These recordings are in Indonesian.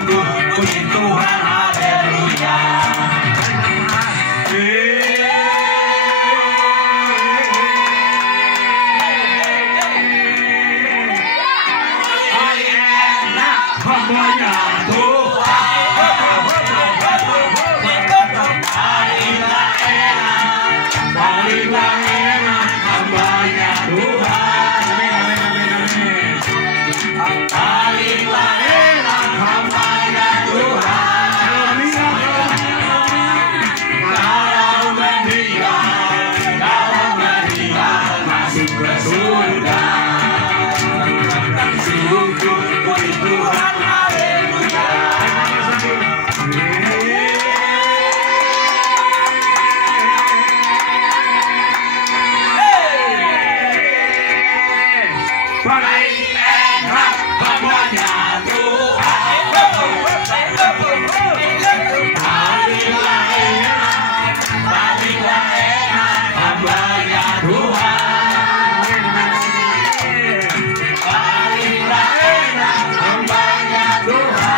syukur puji Tuhan, haleluya. Hambanya Tuhan, palinglah enak hambanya Tuhan, palinglah enak hambanya Tuhan. Kalau meninggal masuk ke surga, syukur puji Tuhan, haleluya. Paling enak hambanya Tuhan, palinglah enak hambanya Tuhan, palinglah enak hambanya Tuhan.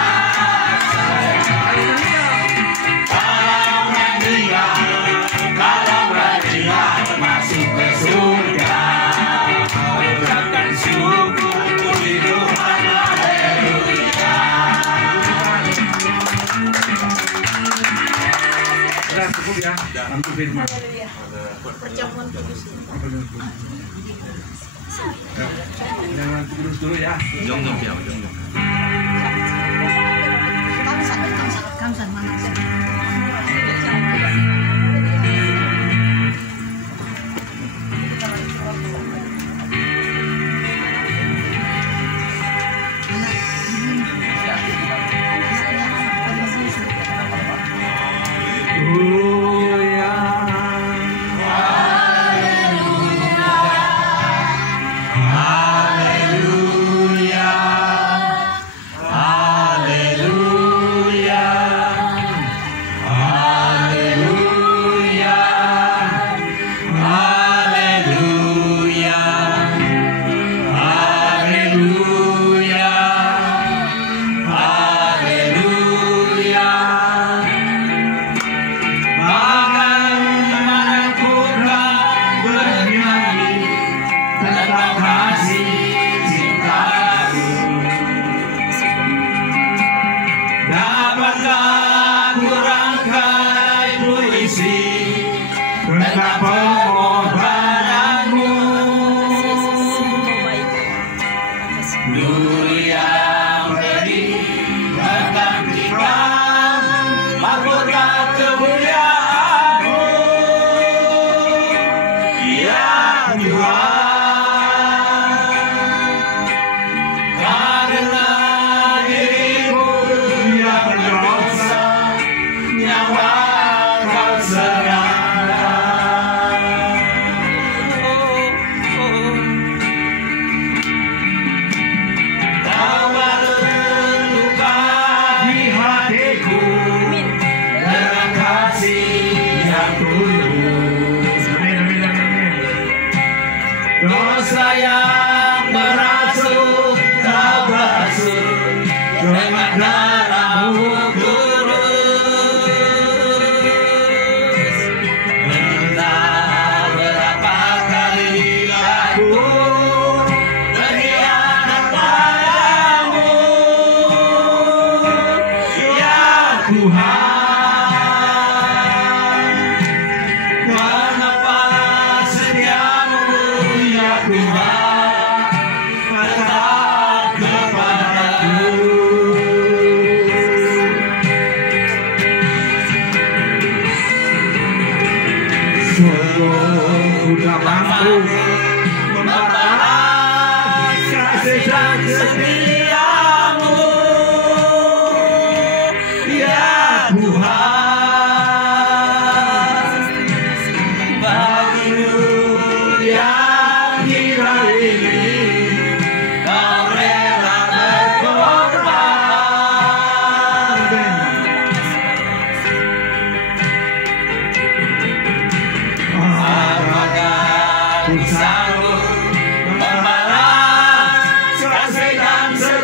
Kalau meninggal masuk ke surga, ucapkan syukur puji Tuhan, haleluya. Udah cukup ya, untuk firman. Perjamuan kudus. Jangan kudus dulu ya. Jong ya, jong. Kamsan mana? Tentang pengorbananmu, dulu yang beri menggantikan mahkota kemuliaan-Mu, ya Tuhan. Karena diri-Mu yang berdosa, nyawa Kau serahkan. Dosa yang merasuk Kau basuh dengan darah-Mu kudus. Entah berapa kali aku berkhianat padamu, ya Tuhan. Sudah mampu membalas kasih dan setia-Mu, ya Tuhan. Bagi-Mu yang hidup ini Kau rela berkorban. Apakah ku sanggup membalas kasih dan setia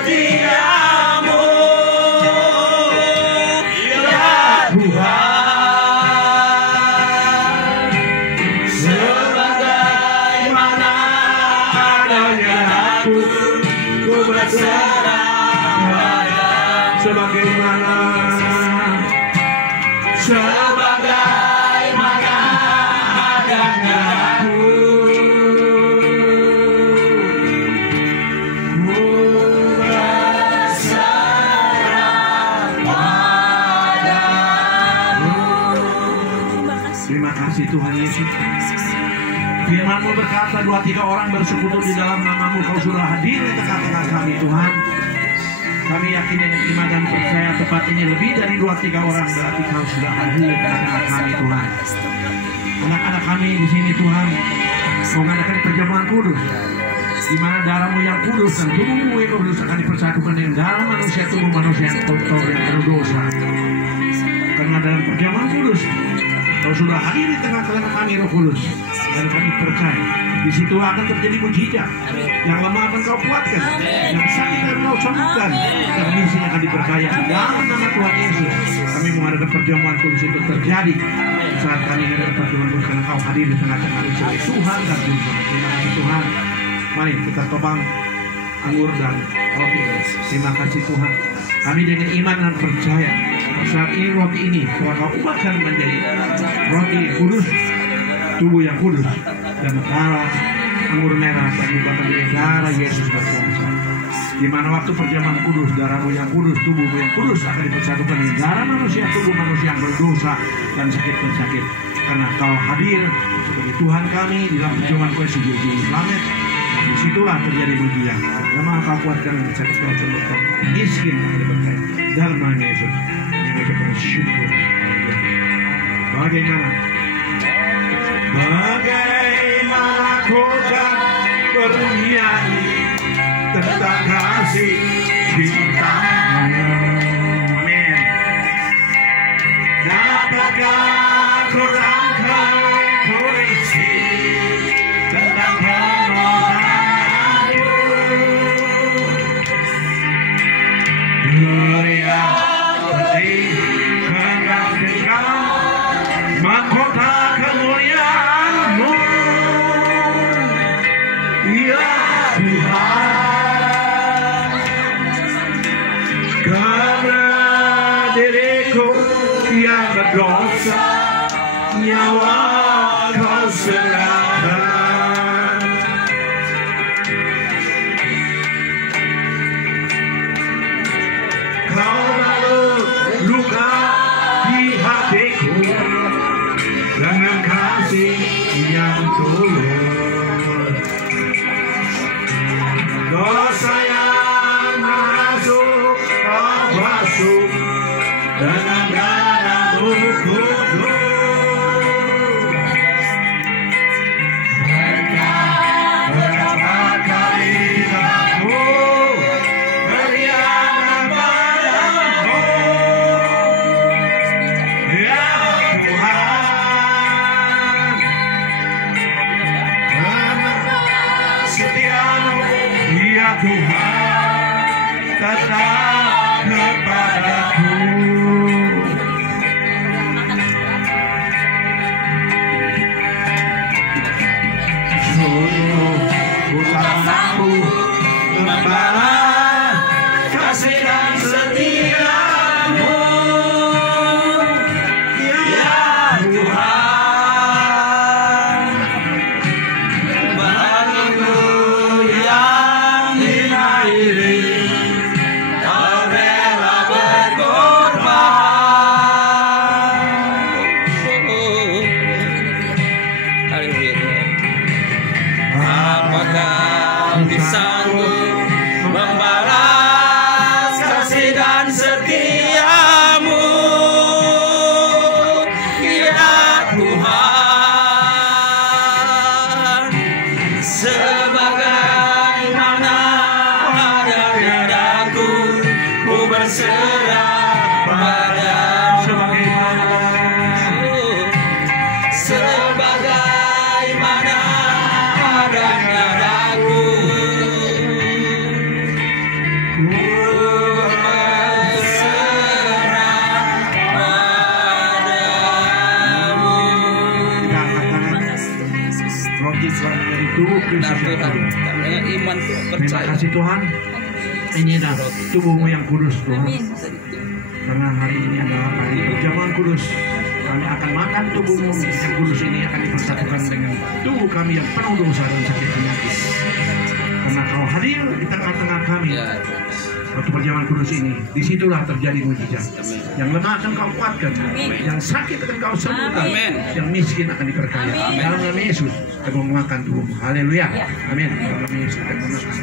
berserah padamu. Sebagaimana adanya aku, ku berserah padamu. Terima kasih Tuhan Yesus. Firman-Mu berkata 2-3 orang bersekutu di dalam nama-Mu, Kau sudah hadir di tengah-tengah kami Tuhan. Kami yakin dengan iman dan percaya tepat ini lebih dari 2-3 orang berarti Kau sudah hadir di tengah-tengah kami Tuhan. Anak-anak kami di sini Tuhan, Kau mengadakan perjamuan kudus, di mana darah-Mu yang kudus dan tubuh-Mu yang kudus akan dipersatukan dengan darah manusia, tubuh manusia yang kotor yang berdosa. Karena dalam perjamuan kudus Kau sudah hadir di tengah-tengah kami Roh Kudus, dan kami percaya di situ akan terjadi mujizat. Yang lemah akan Kau kuatkan, yang sakit akan Kau sembuhkan, dan miskin akan diperkaya. Dalam nama Tuhan Yesus, kami mengadakan perjamuan kudus itu terjadi saat kami mengadakan perjamuan kudus, karena Kau hadir di tengah-tengah kami sebagai Tuhan dan Juru Selamat. Terima kasih Tuhan. Mari kita topang anggur dan roti. Terima kasih Tuhan. Kami dengan iman dan percaya saat ini roti ini telah Kau ubahkan menjadi roti kudus, tubuh yang kudus, dan darah anggur merah yang diubahkan menjadi darah Yesus berkuasa. Di mana waktu perjamuan kudus, darah-Mu yang kudus, tubuh-Mu yang kudus akan dipersatukan dengan darah manusia, tubuh manusia yang berdosa dan sakit penyakit. Karena Kau hadir sebagai Tuhan kami di dalam perjamuan Kau Yesus Juru Selamat. Dan disitulah terjadi mujizat. Lemah Kau kuatkan dan sakit Kau sembuhkan, miskin akan diberkati. Dalam nama Yesus, kami bersyukur. Bagaimana ku kan bernyanyi tentang kasih cinta-Mu. Amin. Dapatkah ku rangkai puisi tentang pengorbanan-Mu? Meriah putih menggantikan mahkota kemuliaan-Mu, ya Tuhan. Karena diriku yang berdosa, nyawa Kau serahkan. Kau balut luka di hatiku dengan kasih yang tulus. Dosa yang merasuk Kau basuh dengan darah-Mu kudus. Berapa kali aku berkhianat padamu, ya Tuhan. Karena setia-Mu, ya Tuhan, tetap kepadaku. Sungguh ku tak mampu membalas kasih dan setia-Mu, ya Tuhan. Bagiku yang dinairi, Kau rela berkorban. Apakah disanggup membalas kasih dan setia-Mu, ya Tuhan? Sebagaimana adanya daku, ku berserah padamu. Sebagaimana adanya daku, ku berserah padamu. Roti selalu menjadi tubuh Kristus yang kudus. Dengan iman Terima percaya. kasih Tuhan. Ini adalah tubuhmu yang kudus, Tuhan. Karena hari ini adalah hari perjamuan kudus. Kami akan makan tubuhmu yang kudus ini akan dipersatukan dengan tubuh kami yang penuh dosa dan sakit penyakit. Karena kau hadir di tengah-tengah kami waktu perjamuan kudus ini, disitulah terjadi mujizat. Yang lemah akan kau kuatkan, yang sakit akan kau sembuhkan, yang miskin akan diperkaya. Dalam nama Yesus, kami memakan tubuhmu. Haleluya. Amin. Dalam nama Yesus kami memakan.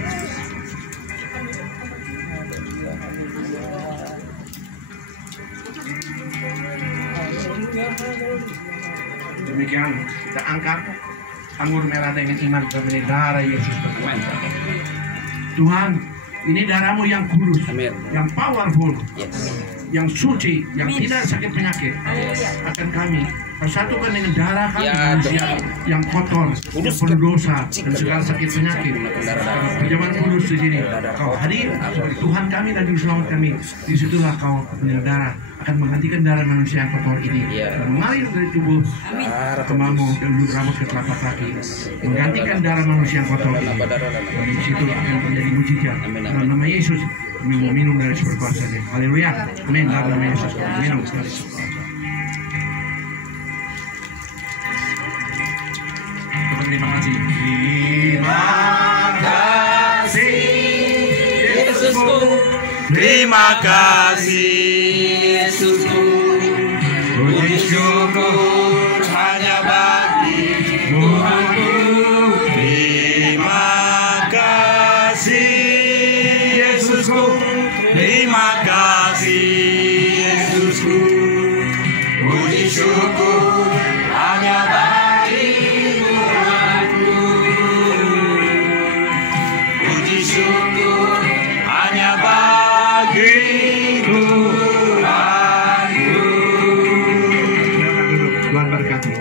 Demikian kita angkat anggur merah dengan iman kepada darah Yesus. Tuhan, ini darahmu yang kudus, yang powerful, yang suci, yang tidak sakit penyakit. Akan kami persatukan dengan darah kami manusia yang kotor, yang penuh dosa dan segala sakit penyakit. Perjamuan kudus di sini, kau hadir sebagai Tuhan kami dan Juru Selamat kami. Disitulah kau punya darah akan menggantikan darah manusia yang kotor ini dan mengalir dari tubuh kemamu dan ujung rambut ke telapak kaki, menggantikan darah manusia yang kotor ini. Dan di situ akan terjadi mujizat. Dalam nama Yesus kami mau minum dari sumber kuasa-Nya. Haleluya. Amin. Dalam nama Yesus kami minum dari sumber kuasa. Terima kasih. Terima kasih Yesusku. Terima kasih Yesusku. Puji syukur hanya bagi Tuhanku. Terima kasih Yesusku. Terima kasih Yesusku. Puji syukur hanya bagi Tuhanku. Puji syukur hanya bagi Tuhanku. Tuhan berkati.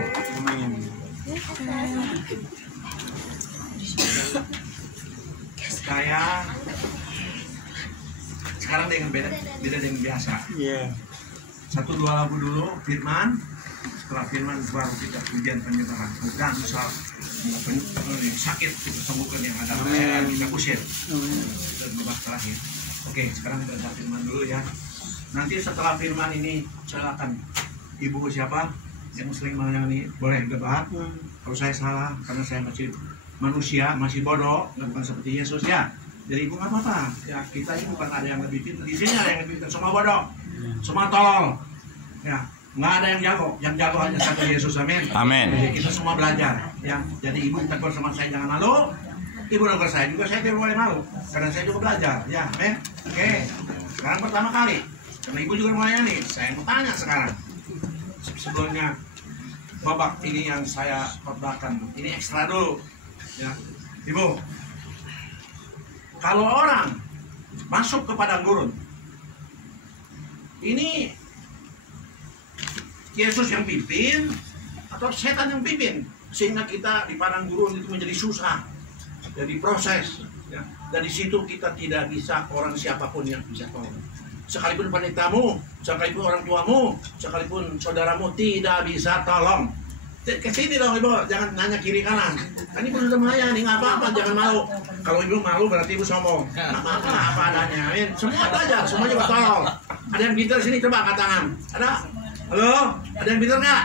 Saya sekarang dengan beda dengan biasa. Satu dua lagu dulu firman. Setelah firman baru kita ujian penyembahan. Bukan misal sakit kita sembuhkan yang ada kita usir. Dan babak terakhir. Oke, sekarang kita baca firman dulu ya. Nanti setelah firman ini silakan ibu siapa yang sering menyanyi boleh debat. Kalau saya salah karena saya masih manusia, masih bodoh, bukan seperti Yesus ya. Jadi ibu nggak apa-apa. Ya kita ini bukan ada yang lebih pintar. Di sini ada yang lebih pintar. Semua bodoh, semua tolol. Ya, nggak ada yang jago. Yang jago hanya satu Yesus. Amin. Amin. Jadi kita semua belajar. Ya, jadi ibu tegur sama saya jangan malu. Ibu negur saya juga saya tidak boleh malu. Karena saya juga belajar. Ya, amin. Oke. Sekarang pertama kali. Karena ibu juga melayani. Saya mau tanya sekarang. Sebelumnya babak ini yang saya khotbahkan. Ini ekstra dulu. Ya, ibu. Kalau orang masuk ke padang gurun, ini Yesus yang pimpin atau setan yang pimpin sehingga kita di padang gurun itu menjadi susah, jadi proses. Ya. Dan di situ kita tidak bisa orang siapapun yang bisa tolong. Sekalipun pendetamu, sekalipun orang tuamu, sekalipun saudaramu tidak bisa tolong. Kesini dong ibu, jangan nanya kiri kanan. Ini ibu sudah melayani, nggak apa-apa, jangan malu. Kalau ibu malu berarti ibu sombong. Nggak apa-apa, apa adanya. Amin. Semua belajar, semua juga tolong. Ada yang pintar sini, coba angkat tangan. Ada? Halo? Ada yang pintar nggak?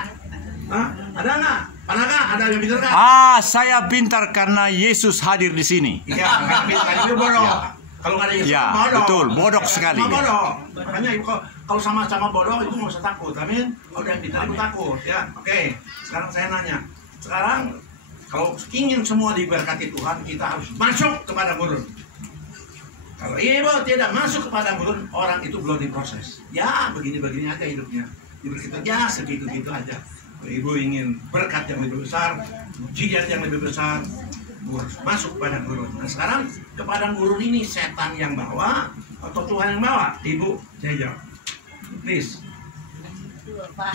Hah? Ada nggak? Panaka, ada yang pintar nggak? Saya pintar karena Yesus hadir di sini. Iya, nggak pintar, itu bodoh. Kalau nggak ada Yesus, Ya, bodoh. betul, bodoh sekali. Semua bodoh. Makanya ibu kalau sama-sama bodoh, ibu nggak usah takut. Amin. Kalau udah yang pintar, ibu takut. Ya, oke. Sekarang saya nanya. Sekarang kalau ingin semua diberkati Tuhan, kita harus masuk ke padang gurun. Kalau ibu tidak masuk ke padang gurun, orang itu belum diproses. Ya, begini-begini aja hidupnya. Diberi kerja segitu-gitu aja. Kalau ibu ingin berkat yang lebih besar, mujizat yang lebih besar, harus masuk ke padang gurun. Nah sekarang ke padang gurun ini setan yang bawa atau Tuhan yang bawa? Ibu, saya jawab. Please.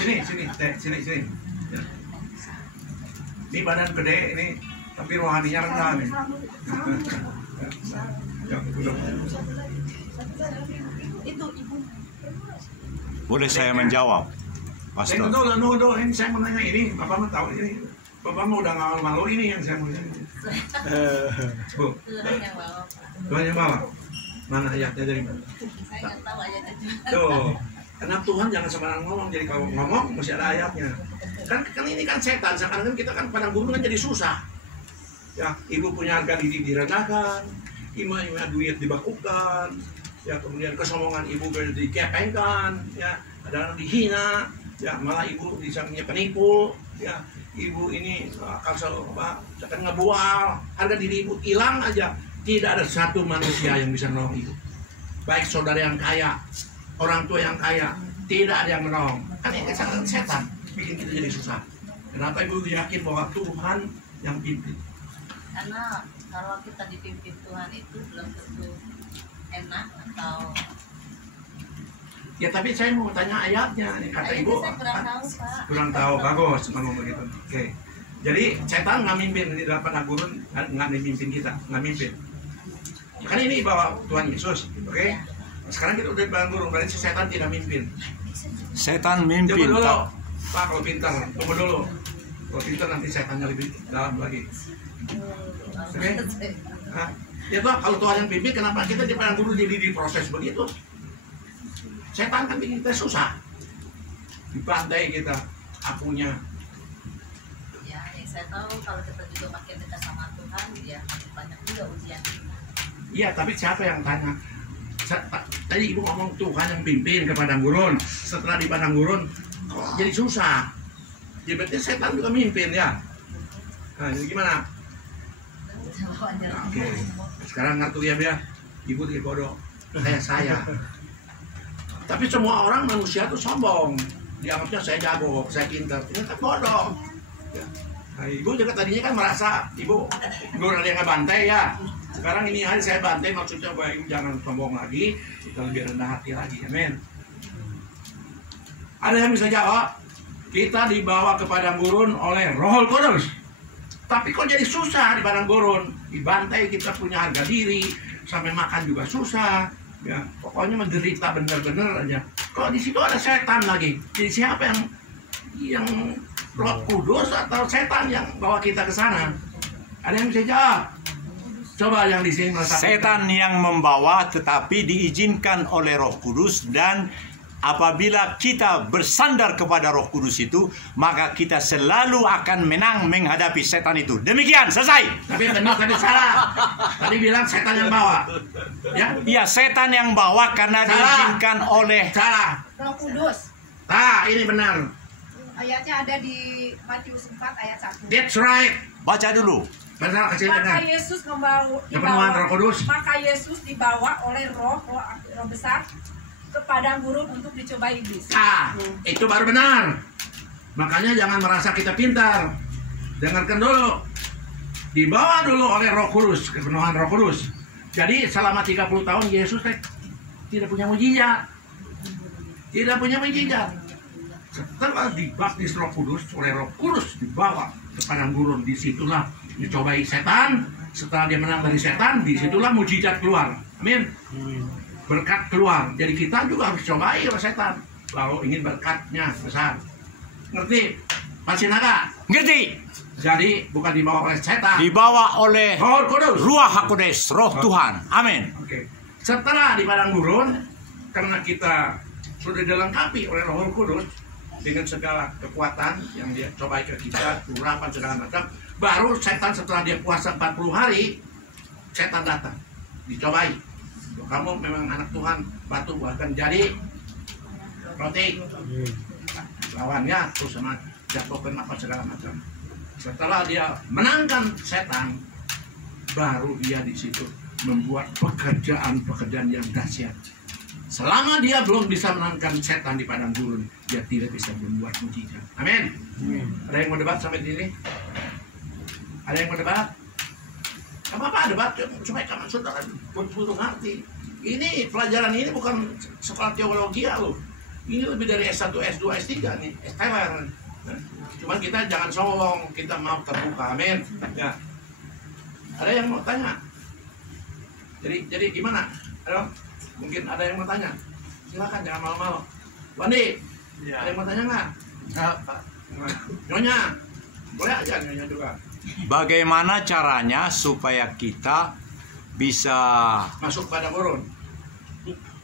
Sini. Ya. Ini badan gede ini, tapi rohaninya rendah nih. Ya, duduk. Boleh saya menjawab, Pastor? Tunggu, ini saya mau nanya ini, Bapak mau tahu ini. Bapak mau udah nggak malu ini yang saya mau nanya. Bu, Tuhan yang bawa. Mana ayatnya dari mana? Saya nggak tahu ayatnya. Tuh, karena Tuhan jangan sembarang ngomong. Jadi kalau ngomong mesti ada ayatnya. Kan ini kan setan. Sekarang kan kita kan padang gurun kan jadi susah. Ya, ibu punya harga diri direndahkan, ima duit dibakukan, ya kemudian kesombongan ibu dikepengkan, ya kadang dihina, ya malah ibu bisa punya penipu, ya ibu ini akan ngebual, harga diri ibu hilang aja. Tidak ada satu manusia yang bisa menolong ibu. Baik saudara yang kaya, orang tua yang kaya, tidak ada yang menolong. Kan ini sangat setan, bikin kita jadi susah. Kenapa ibu yakin bahwa Tuhan yang pimpin? Karena kalau kita dipimpin Tuhan itu belum tentu enak atau ya, tapi saya mau tanya ayatnya nih, kata ibu saya kurang tahu, Pak. kurang tahu. Bagus ngomong begitu. Oke, jadi setan nggak mimpin di dalam padang gurun, nggak mimpin kita, nggak mimpin. Kan ini bawa Tuhan Yesus, oke? Sekarang kita udah di padang gurun, berarti setan tidak mimpin. Setan Tunggu mimpin. dulu, Pak, kalau pintar, tunggu dulu. Kalau pintar nanti setannya lebih dalam lagi. Oke? Nah, ya toh, kalau Tuhan yang pimpin, kenapa kita di padang gurun jadi diproses begitu? Setan kan bikin kita susah, dibantai kita, akunya. Ya, yang saya tahu kalau kita juga makin dekat sama Tuhan, ya makin banyak juga ujian. Iya, tapi siapa yang tanya? Tadi ibu ngomong Tuhan yang pimpin ke padang gurun. Setelah di padang gurun, kok jadi susah? Jadi berarti setan juga mimpin ya. Nah, jadi gimana? Nah, oke. Sekarang ngerti ya, ibu tidak bodoh kayak saya. Tapi semua orang manusia tuh sombong. Dianggapnya saya jago, saya pintar. Ternyata bodoh. Ya. Nah, ibu juga tadinya kan merasa ibu ada yang ngebantai ya. Sekarang ini hari saya bantai, maksudnya bahwa ibu jangan sombong lagi, kita lebih rendah hati lagi. Amin. Ada yang bisa jawab? Kita dibawa ke padang gurun oleh Roh Kudus. Tapi kok jadi susah di padang gurun? Dibantai, kita punya harga diri, sampai makan juga susah. Ya, pokoknya menderita bener-bener aja. Kok di situ ada setan lagi? Jadi siapa yang Roh Kudus atau setan yang bawa kita ke sana? Ada yang bisa jawab? Coba yang di sini merasa Setan yang membawa, tetapi diizinkan oleh Roh Kudus, dan apabila kita bersandar kepada Roh Kudus itu, maka kita selalu akan menang menghadapi setan itu. Demikian, selesai. Tapi benar, tadi salah. Tadi bilang setan yang bawa. Ya? Iya, setan yang bawa karena Salah. diizinkan oleh Salah. Roh Kudus. Nah, ini benar. Ayatnya ada di Matius 4 ayat 1. That's right. baca dulu. Benar, kecil Maka benar. Yesus Kepenuhan Roh Kudus. Maka Yesus dibawa oleh roh besar ke padang gurun untuk dicobai iblis. Ah, itu baru benar. Makanya jangan merasa kita pintar. Dengarkan dulu. Dibawa dulu oleh Roh Kudus, kepenuhan Roh Kudus. Jadi selama 30 tahun Yesus tidak punya mujizat. Tidak punya mujizat. Setelah dibaptis Roh Kudus, oleh Roh Kudus dibawa ke padang gurun, disitulah dicobai setan. Setelah dia menang dari setan, disitulah mujizat keluar. Amin. Berkat keluar. Jadi kita juga harus cobai oleh setan kalau ingin berkatnya besar. Ngerti? Masih naga? Ngerti? Jadi bukan dibawa oleh setan, Dibawa oleh Roh Kudus. Ruah HaKodes, Roh Tuhan. Amin. Oke. Setelah di padang gurun, karena kita sudah dilengkapi oleh Roh Kudus dengan segala kekuatan yang dia cobai ke kita, urapan segala macam, baru setan setelah dia puasa 40 hari, setan datang, dicobai. Kamu memang anak Tuhan, batu buahkan jadi roti. Lawannya terus sama jatuhkan apa segala macam. Setelah dia menangkan setan, baru dia di situ membuat pekerjaan-pekerjaan yang dahsyat. Selama dia belum bisa menangkan setan di padang gurun, dia tidak bisa membuat mujizat. Amin. Ada yang mau debat sampai di sini? Ada yang mau debat? Apa-apa debat, supaya kamu saudara betul-betul ngerti. Ini pelajaran ini bukan sekolah teologi ya loh. Ini lebih dari S1, S2, S3 nih, STR. Cuman kita jangan sombong, kita mau terbuka. Amin. Ya. Ada yang mau tanya? Jadi gimana? Ayo, mungkin ada yang mau tanya. Silakan, jangan malu-malu. Wandi, ada yang mau tanya nggak? Pak. Nyonya, boleh aja nyonya juga. Bagaimana caranya supaya kita bisa Masuk pada gurun.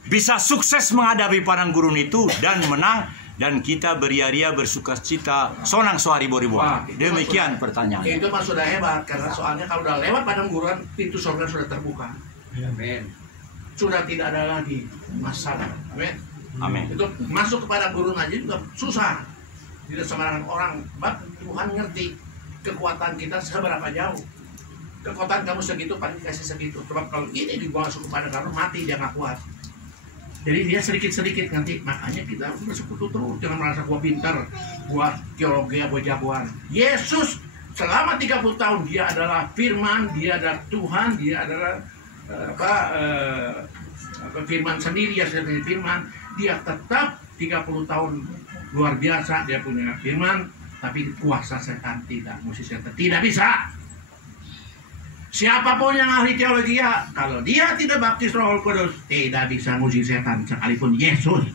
bisa sukses menghadapi padang gurun itu dan menang, dan kita beria-ria bersukacita sonang sohari boribu. Demikian pertanyaan. Itu mah sudah hebat, karena soalnya kalau udah lewat padang gurun, pintu surga sudah terbuka. Amin. Sudah tidak ada lagi masalah. Amin. Amin. Itu masuk ke padang gurun aja juga susah. Tidak sembarangan orang. Tuhan ngerti kekuatan kita seberapa jauh. Kekuatan kamu segitu, pasti kasih segitu. Sebab kalau ini dibawa masuk ke padang gurun, mati dia nggak kuat. Jadi dia sedikit-sedikit nanti. Makanya kita harus bersekutu terus. Jangan merasa gua pintar, gua teologi, gua jagoan. Yesus selama 30 tahun dia adalah firman, dia adalah Tuhan, dia adalah firman sendiri, ya sendiri firman. Dia tetap 30 tahun luar biasa, dia punya firman, tapi kuasa setan tidak, musuh setan tidak bisa. Siapapun yang ahli teologi, ya, kalau dia tidak baptis Roh Kudus, tidak bisa ngusir setan, sekalipun Yesus.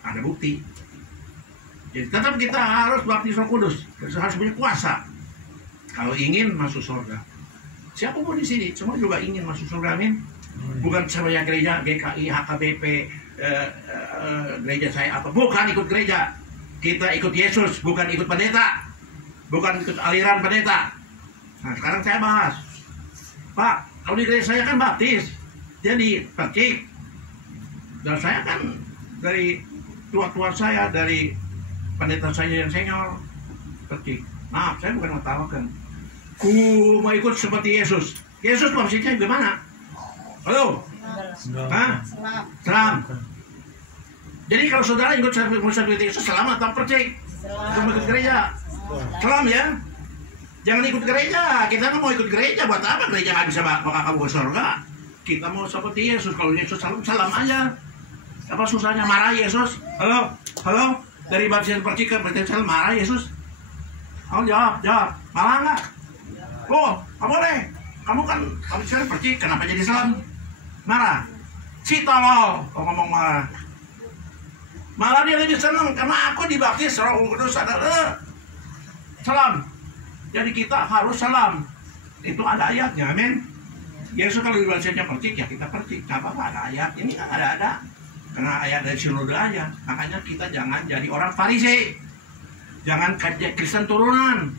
Ada bukti. Jadi tetap kita harus baptis Roh Kudus, kita harus punya kuasa. Kalau ingin masuk surga, siapapun di sini, semua juga ingin masuk surga, amin. Bukan sebanyak gereja, GKI, HKBP, gereja saya apa, bukan ikut gereja. Kita ikut Yesus, bukan ikut pendeta, bukan ikut aliran pendeta. Nah sekarang saya bahas, Pak, kalau di gereja saya kan baptis, jadi percik. Dan saya kan dari tua-tua saya, dari pendeta saya yang senior, percik. Maaf, saya bukan mengatakan ku mau ikut seperti Yesus. Yesus maksudnya gimana? Halo? Hah? Selam. Jadi kalau saudara ikut seperti Yesus, selamat atau percik? Kamu ikut gereja. Selam ya. Jangan ikut gereja. Kita kan mau ikut gereja, buat apa gereja nggak bisa bawa kamu ke surga? Kita mau seperti Yesus. Kalau Yesus salam aja. Apa susahnya marah Yesus? Halo, halo. Dari baptisan percik ke baptisan marah Yesus? Oh jawab. Malah nggak? Oh, nggak boleh. Kamu kan baptisan percik, kenapa jadi salam? Marah. Si tolol, kau ngomong marah. Malah dia lebih senang karena aku dibaptis Roh Kudus adalah salam. Jadi kita harus salam. Itu ada ayatnya, amin. Yesus kalau dibaptisnya percik, ya kita percik. Gak apa-apa, ada ayat. Ini kan ada. Karena ayat dari sinode aja. Makanya kita jangan jadi orang Farisi. Jangan kayak Kristen turunan.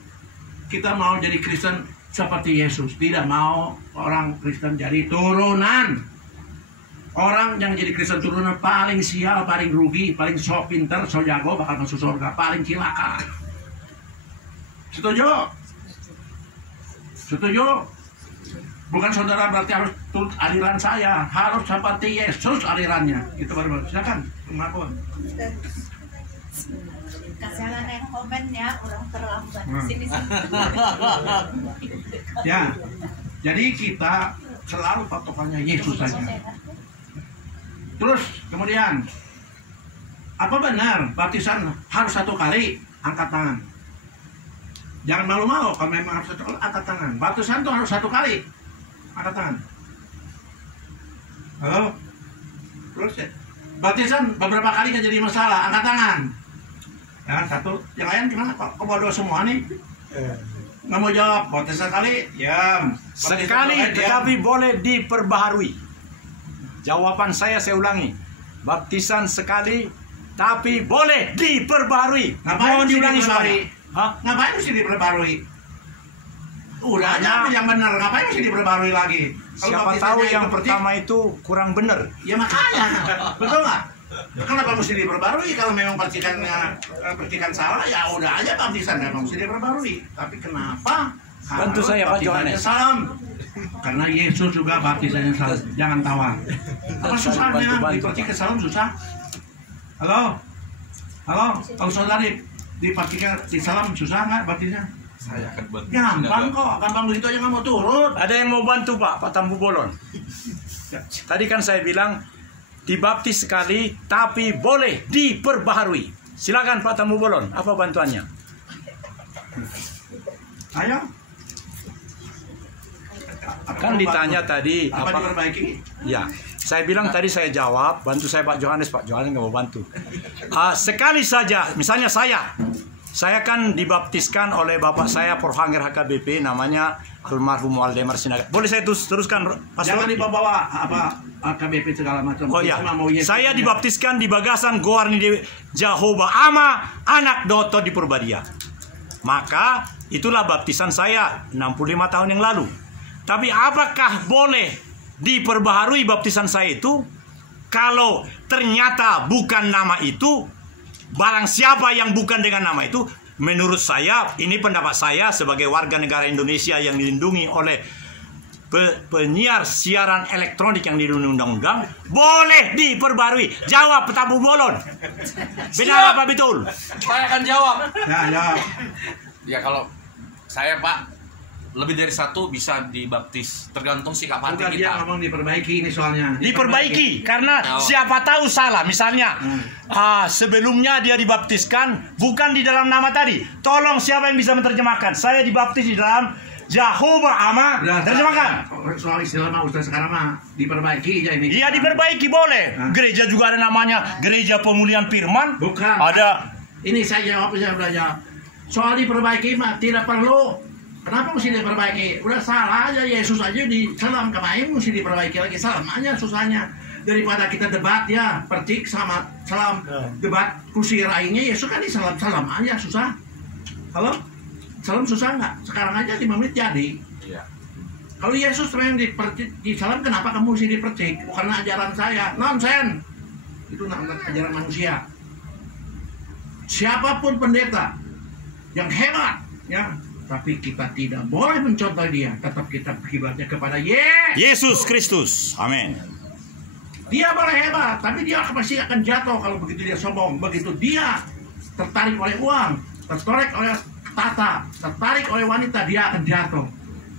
Kita mau jadi Kristen seperti Yesus. Tidak mau orang Kristen jadi turunan. Orang yang jadi Kristen turunan paling sial, paling rugi, paling so pinter, so jago, bakal masuk surga, paling cilaka. Setuju? Setuju? Bukan saudara berarti harus turut aliran saya, harus seperti Yesus alirannya. Itu baru. Silakan, Tuhan. Jangan yang komen ya, orang terlambat. Sini. Ya, jadi kita selalu patokannya Yesus saja. Terus kemudian, apa benar baptisan harus 1 kali? Angkat tangan. Jangan malu-malu, kalau memang harus 1 kali, angkat tangan. Baptisan itu harus 1 kali. Angkat tangan. Halo? Terus ya, baptisan beberapa kali kan jadi masalah, angkat tangan. Ya, 1. Yang lain gimana? Kok bodoh semua nih? Nggak mau jawab, baptisan sekali, diam. Sekali, tetapi boleh diperbaharui. Jawaban saya ulangi. Baptisan sekali, tapi boleh diperbaharui. Ngapain diulangi diperbaharui? Hah? Ngapain mesti diperbarui? Udah aja yang benar, ngapain mesti diperbarui lagi? Siapa tahu yang pertama itu kurang benar. Ya makanya, betul nggak? Kenapa mesti diperbarui? Kalau memang percikan salah, ya udah aja baptisan, memang mesti diperbarui. Tapi kenapa? Bantu saya Pak Johannes. Salam. Karena Yesus juga baptisannya salah. Jangan tawar. Apa susahnya? Dipercikan salam susah? Halo? Halo? Kalau saudara dipastikan di salam susah nggak baptisnya? Saya akan bantu. Gampang kok, gampang begitu aja nggak mau turut. Ada yang mau bantu Pak Tambu Bolon? Tadi kan saya bilang dibaptis sekali, tapi boleh diperbaharui. Silakan Pak Tambu Bolon, apa bantuannya? Ayo. Kan ditanya tadi apa diperbaiki? Ya, saya bilang tadi saya jawab, bantu saya Pak Johannes nggak mau bantu. Sekali saja, misalnya saya Saya kan dibaptiskan oleh bapak saya Profangir HKBP, namanya almarhum Waldemar Sinaga. Boleh saya teruskan, Pastor? Jangan dibawa apa KBP segala macam. Oh ya, Cuma mau Yesus saya aja. dibaptiskan di Bagasan Goarni di Jehovah Ama, anak Doto di Purbadia. Maka itulah baptisan saya 65 tahun yang lalu. Tapi apakah boleh diperbaharui baptisan saya itu kalau ternyata bukan nama itu? Barang siapa yang bukan dengan nama itu, menurut saya, ini pendapat saya sebagai warga negara Indonesia yang dilindungi oleh penyiar siaran elektronik yang dilindungi undang-undang, boleh diperbarui. Jawab petabu bolon. Benar apa betul? Saya akan jawab. Ya. Ya kalau saya Pak, lebih dari satu bisa dibaptis, tergantung sikap hati Bukan dia kita. ngomong diperbaiki ini soalnya. Diperbaiki karena Oh. siapa tahu salah. Misalnya sebelumnya dia dibaptiskan bukan di dalam nama tadi. Tolong siapa yang bisa menerjemahkan? Saya dibaptis di dalam Jehovah Ama. Udah, Terjemahkan. soal istilah mah Ustaz sekarang mah diperbaiki aja ini. Iya, diperbaiki boleh. Gereja juga ada namanya Gereja Pemulihan Firman. Bukan. Ada. Ini saya jawab aja udah jawab. Soal diperbaiki mah tidak perlu. Kenapa mesti diperbaiki? Udah salah aja, Yesus aja di salam kemarin mesti diperbaiki lagi. Salam aja susahnya. Daripada kita debat ya, percik sama salam debat kursi lainnya, Yesus kan di salam aja susah. Halo? Salam susah nggak? Sekarang aja 5 menit jadi. Iya. Kalau Yesus memang di salam, kenapa kamu mesti dipercik? Karena ajaran saya. Nonsen. Itu ajaran manusia. Siapapun pendeta yang hebat, ya, tapi kita tidak boleh mencontoh dia. Tetap kita kiblatnya kepada Yesus Kristus. Amin. Dia boleh hebat, tapi dia pasti akan jatuh kalau begitu dia sombong. Begitu dia tertarik oleh uang, tertarik oleh tata, tertarik oleh wanita, dia akan jatuh.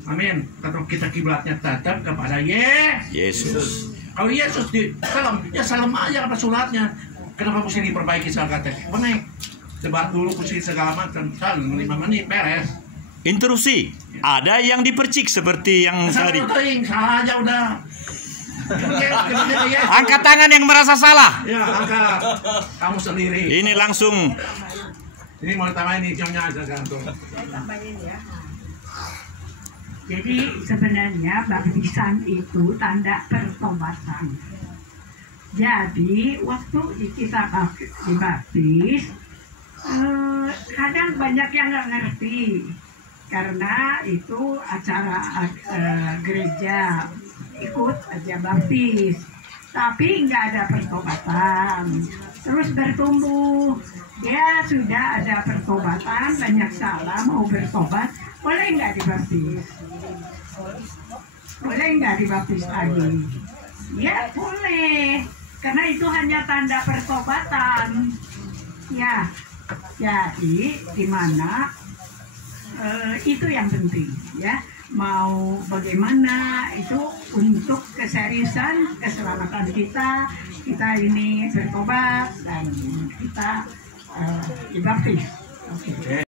Amin. Tetap kita kiblatnya tetap kepada Yesus. Kalau Yesus di salam, ya salam aja apa suratnya. Kenapa mesti diperbaiki segala kata? Menaik debat dulu kursi segala macam. Saling 5 menit beres. Interupsi. Ada yang dipercik seperti yang tadi. Salah aja udah. Angkat tangan yang merasa salah. Ya, angkat. Kamu sendiri. Ini langsung. Ini mau tambahin nih, jamnya aja gantung. Jadi sebenarnya baptisan itu tanda pertobatan. Jadi waktu kita dibaptis, kadang banyak yang nggak ngerti karena itu acara gereja, ikut aja baptis, tapi nggak ada pertobatan. Terus bertumbuh, ya sudah ada pertobatan, banyak salah, mau bertobat, boleh nggak dibaptis? Boleh nggak dibaptis lagi? Ya boleh, karena itu hanya tanda pertobatan. Ya, jadi di mana itu yang penting, ya. Mau bagaimana itu untuk keseriusan keselamatan kita ini bertobat dan kita dibaptis. Oke.